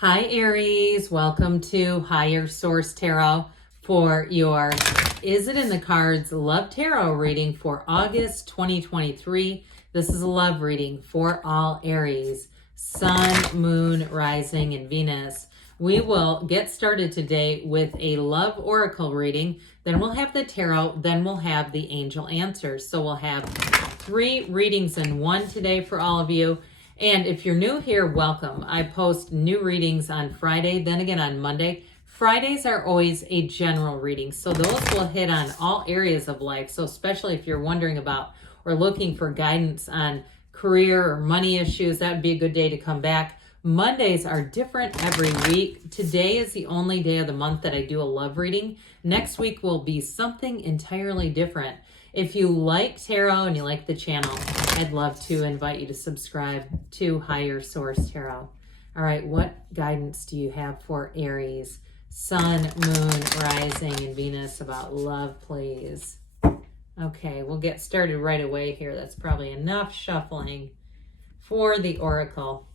Hi Aries, welcome to Higher Source Tarot for your Is It in the Cards Love Tarot reading for August 2023. This is a love reading for all Aries, Sun, Moon, Rising, and Venus. We will get started today with a love oracle reading, then we'll have the tarot, then we'll have the angel answers. So we'll have 3 readings in one today for all of you. And if you're new here, welcome. I post new readings on Friday, then again on Monday. Fridays are always a general reading, so those will hit on all areas of life. So especially if you're wondering about or looking for guidance on career or money issues, that would be a good day to come back. Mondays are different every week. Today is the only day of the month that I do a love reading. Next week will be something entirely different. If you like tarot and you like the channel, I'd love to invite you to subscribe to Higher Source Tarot. All right, what guidance do you have for Aries, Sun, Moon, Rising, and Venus about love, please? Okay, we'll get started right away here. That's probably enough shuffling for the oracle.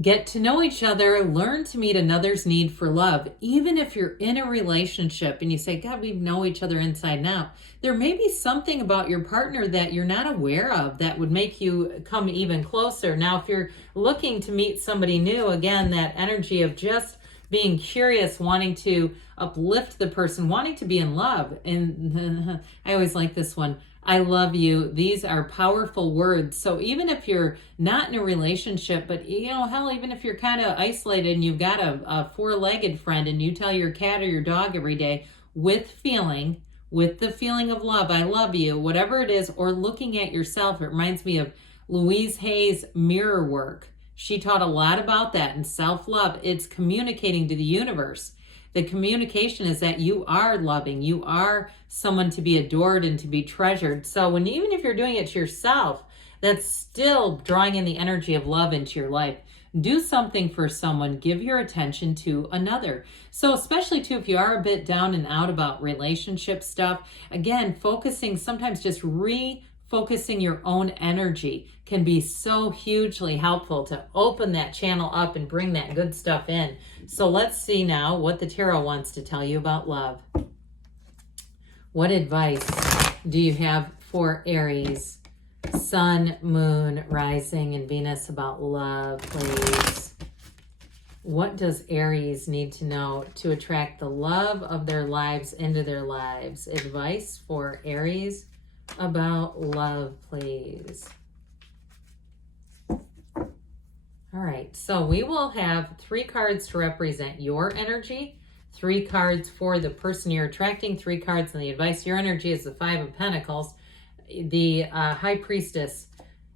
Get to know each other, learn to meet another's need for love. Even if you're in a relationship and you say, God, we know each other inside and out, there may be something about your partner that you're not aware of that would make you come even closer. Now, if you're looking to meet somebody new, again, that energy of just being curious, wanting to uplift the person, wanting to be in love. And I always like this one. I love you. These are powerful words. So even if you're not in a relationship, but hell, even if you're kind of isolated and you've got a four-legged friend and you tell your cat or your dog every day with the feeling of love, I love you, whatever it is, or looking at yourself, it reminds me of Louise Hay's mirror work. She taught a lot about that in self-love. It's communicating to the universe. The communication is that you are loving, you are someone to be adored and to be treasured. So even if you're doing it to yourself, that's still drawing in the energy of love into your life. Do something for someone, give your attention to another. So especially too, if you are a bit down and out about relationship stuff, again, focusing, sometimes just refocusing your own energy can be so hugely helpful to open that channel up and bring that good stuff in. So let's see now what the tarot wants to tell you about love. What advice do you have for Aries, Sun, Moon, Rising, and Venus about love, please? What does Aries need to know to attract the love of their lives into their lives? Advice for Aries about love, please. All right, so we will have 3 cards to represent your energy, 3 cards for the person you're attracting, 3 cards in the advice. Your energy is the 5 of Pentacles, the High Priestess,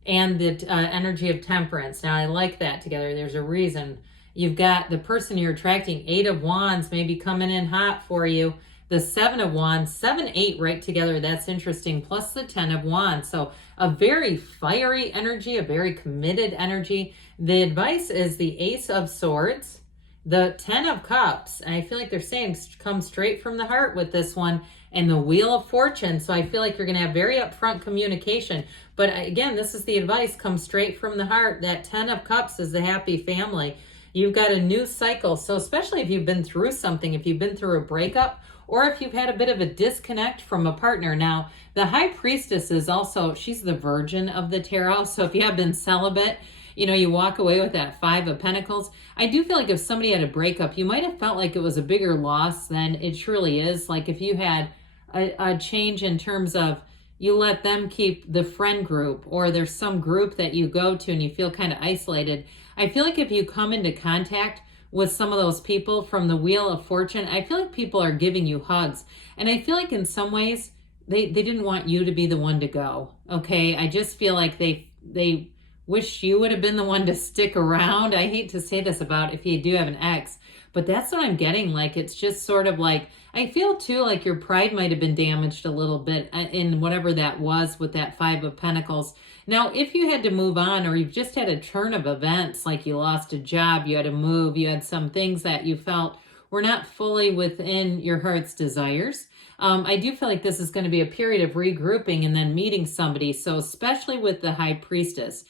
and the energy of Temperance. Now, I like that together. There's a reason. You've got the person you're attracting, 8 of Wands, maybe coming in hot for you. The 7 of Wands, 7, 8 right together. That's interesting. Plus the 10 of Wands. So a very fiery energy, a very committed energy. The advice is the Ace of Swords, the 10 of Cups. And I feel like they're saying come straight from the heart with this one. And the Wheel of Fortune. So I feel like you're going to have very upfront communication. But again, this is the advice. Come straight from the heart. That 10 of Cups is the happy family. You've got a new cycle. So especially if you've been through something, if you've been through a breakup, or if you've had a bit of a disconnect from a partner. Now, the High Priestess is also, she's the Virgin of the tarot. So if you have been celibate, you walk away with that 5 of Pentacles. I do feel like if somebody had a breakup, you might have felt like it was a bigger loss than it truly is. Like if you had a change in terms of you let them keep the friend group, or there's some group that you go to and you feel kind of isolated. I feel like if you come into contact with some of those people from the Wheel of Fortune, I feel like people are giving you hugs. And I feel like in some ways, they didn't want you to be the one to go, okay? I just feel like they wish you would have been the one to stick around. I hate to say this about if you do have an ex, but that's what I'm getting. Like, it's just sort of like, I feel too like your pride might have been damaged a little bit in whatever that was with that 5 of Pentacles. Now, if you had to move on, or you've just had a turn of events, like you lost a job, you had to move, you had some things that you felt were not fully within your heart's desires, I do feel like this is going to be a period of regrouping and then meeting somebody. So especially with the High Priestess,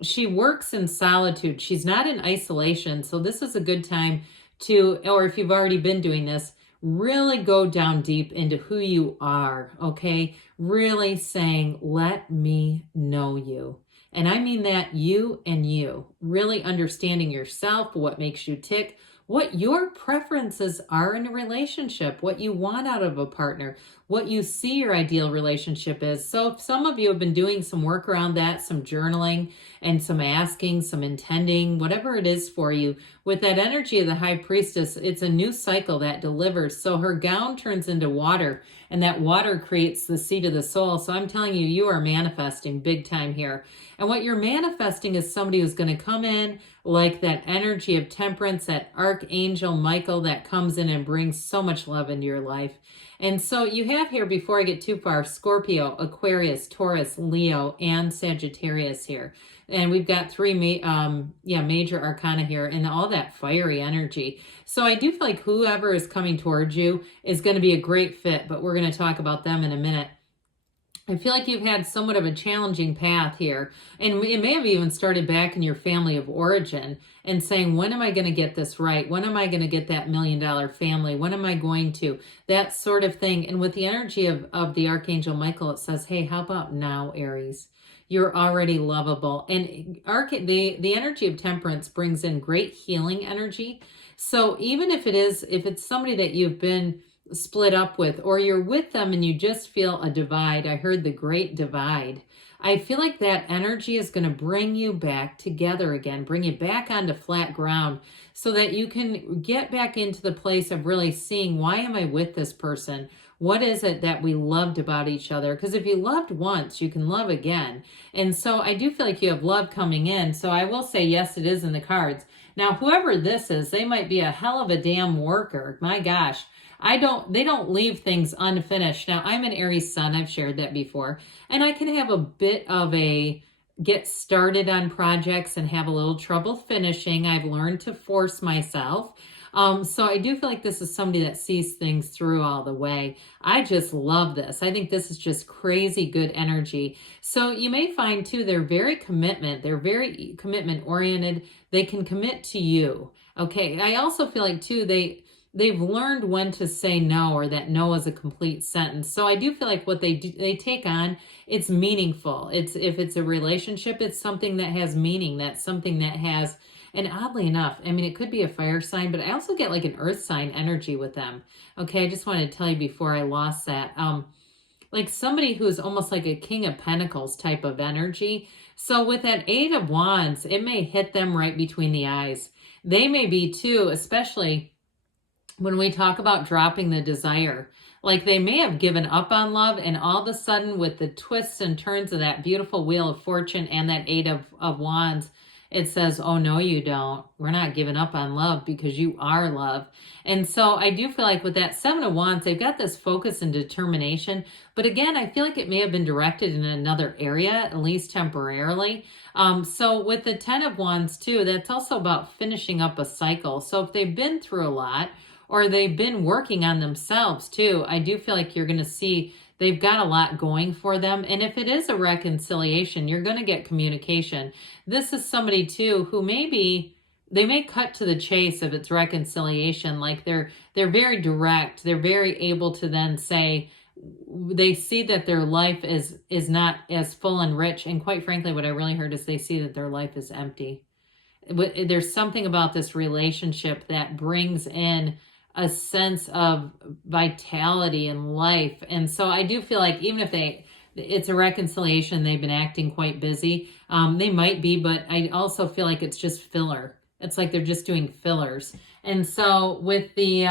she works in solitude. She's not in isolation. So this is a good time to, or if you've already been doing this, really go down deep into who you are, okay? Really saying, let me know you. And I mean that you and you, really understanding yourself, what makes you tick, what your preferences are in a relationship, what you want out of a partner, what you see your ideal relationship is. So if some of you have been doing some work around that, some journaling and some asking, some intending, whatever it is for you, with that energy of the high priestess, it's a new cycle that delivers. So her gown turns into water, and that water creates the seed of the soul. So I'm telling you, you are manifesting big time here. And what you're manifesting is somebody who's going to come in like that energy of temperance, that Archangel Michael that comes in and brings so much love into your life. And so you have here, before I get too far, Scorpio, Aquarius, Taurus, Leo, and Sagittarius here. And we've got three major arcana here and all that fiery energy. So I do feel like whoever is coming towards you is going to be a great fit, but we're going to talk about them in a minute. I feel like you've had somewhat of a challenging path here, and it may have even started back in your family of origin and saying, when am I going to get this right? When am I going to get that $1 million family? When am I going to? That sort of thing. And with the energy of the Archangel Michael, it says, hey, how about now, Aries? You're already lovable. And the energy of temperance brings in great healing energy. So even if it's somebody that you've been split up with, or you're with them and you just feel a divide, I heard the great divide, I feel like that energy is going to bring you back together again, bring you back onto flat ground so that you can get back into the place of really seeing, why am I with this person? What is it that we loved about each other? Because if you loved once, you can love again. And so I do feel like you have love coming in. So I will say, yes, it is in the cards. Now, whoever this is, they might be a hell of a damn worker. My gosh. They don't leave things unfinished. Now, I'm an Aries sun. I've shared that before. And I can have a bit of a get started on projects and have a little trouble finishing. I've learned to force myself. So I do feel like this is somebody that sees things through all the way. I just love this. I think this is just crazy good energy. So you may find too, they're very very commitment oriented. They can commit to you. Okay. I also feel like too, they've learned when to say no, or that no is a complete sentence. So I do feel like what they take on, it's meaningful. If it's a relationship, it's something that has meaning. That's something that has, and oddly enough, I mean, it could be a fire sign, but I also get like an earth sign energy with them. Okay, I just wanted to tell you before I lost that. Like somebody who's almost like a King of Pentacles type of energy. So with that Eight of Wands, it may hit them right between the eyes. They may be too, especially when we talk about dropping the desire, like they may have given up on love, and all of a sudden with the twists and turns of that beautiful Wheel of Fortune and that Eight of Wands, it says, oh, no, you don't. We're not giving up on love because you are love. And so I do feel like with that Seven of Wands, they've got this focus and determination. But again, I feel like it may have been directed in another area, at least temporarily. So with the Ten of Wands too, that's also about finishing up a cycle. So if they've been through a lot, or they've been working on themselves too, I do feel like you're going to see they've got a lot going for them. And if it is a reconciliation, you're going to get communication. This is somebody too who they may cut to the chase if it's reconciliation. Like they're very direct. They're very able to then say, they see that their life is not as full and rich. And quite frankly, what I really heard is they see that their life is empty. There's something about this relationship that brings in a sense of vitality and life. And so I do feel like even if it's a reconciliation, they've been acting quite busy. They might be, but I also feel like it's just filler. It's like they're just doing fillers. And so with the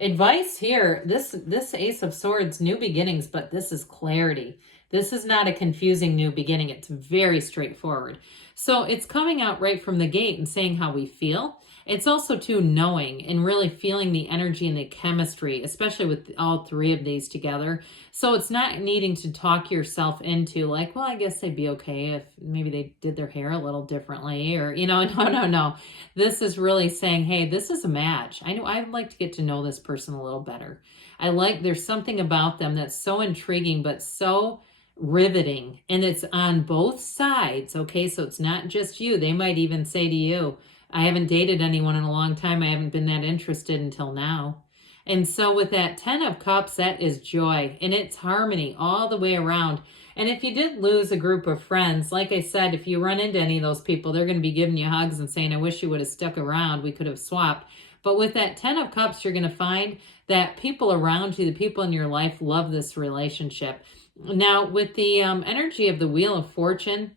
advice here, this Ace of Swords, new beginnings, but this is clarity. This is not a confusing new beginning. It's very straightforward. So it's coming out right from the gate and saying how we feel. It's also too knowing and really feeling the energy and the chemistry, especially with all three of these together. So it's not needing to talk yourself into like, well, I guess they'd be okay if maybe they did their hair a little differently, or, no. This is really saying, hey, this is a match. I know I'd like to get to know this person a little better. There's something about them that's so intriguing, but so riveting, and it's on both sides. Okay, so it's not just you. They might even say to you, I haven't dated anyone in a long time. I haven't been that interested until now. And so with that 10 of Cups, that is joy, and it's harmony all the way around. And if you did lose a group of friends, like I said, if you run into any of those people, they're going to be giving you hugs and saying, I wish you would have stuck around. We could have swapped. But with that 10 of Cups, you're going to find that people around you, the people in your life, love this relationship. Now, with the energy of the Wheel of Fortune,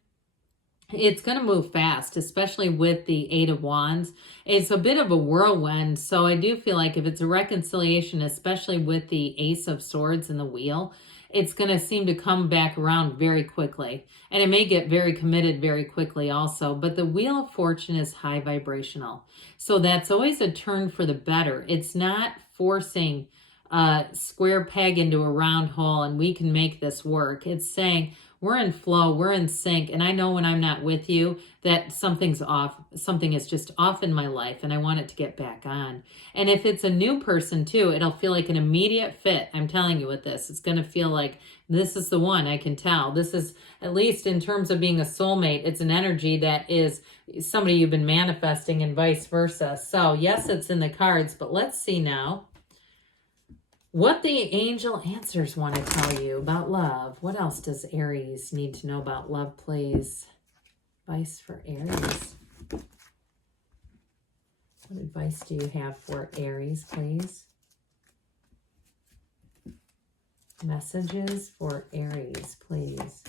it's going to move fast, especially with the 8 of Wands. It's a bit of a whirlwind. So I do feel like if it's a reconciliation, especially with the Ace of Swords and the Wheel, it's going to seem to come back around very quickly. And it may get very committed very quickly also. But the Wheel of Fortune is high vibrational. So that's always a turn for the better. It's not forcing a square peg into a round hole and we can make this work. It's saying, we're in flow, we're in sync, and I know when I'm not with you that something's off, something is just off in my life, and I want it to get back on. And if it's a new person too, it'll feel like an immediate fit. I'm telling you with this, it's going to feel like this is the one. I can tell. This is, at least in terms of being a soulmate, it's an energy that is somebody you've been manifesting and vice versa. So yes, it's in the cards, but let's see now what the angel answers want to tell you about love. What else does Aries need to know about love, please? Advice for Aries. What advice do you have for Aries, please? Messages for Aries, please.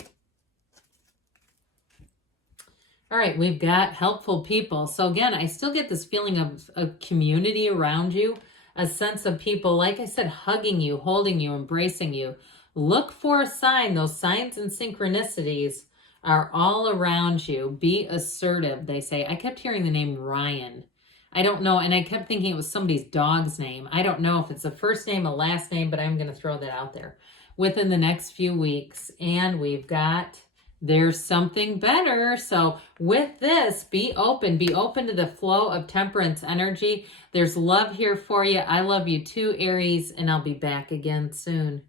All right, we've got helpful people. So again, I still get this feeling of a community around you. A sense of people, like I said, hugging you, holding you, embracing you. Look for a sign. Those signs and synchronicities are all around you. Be assertive, they say. I kept hearing the name Ryan. I don't know, and I kept thinking it was somebody's dog's name. I don't know if it's a first name, a last name, but I'm going to throw that out there. Within the next few weeks. And we've got, there's something better. So with this, be open to the flow of temperance energy. There's love here for you. I love you too, Aries, and I'll be back again soon.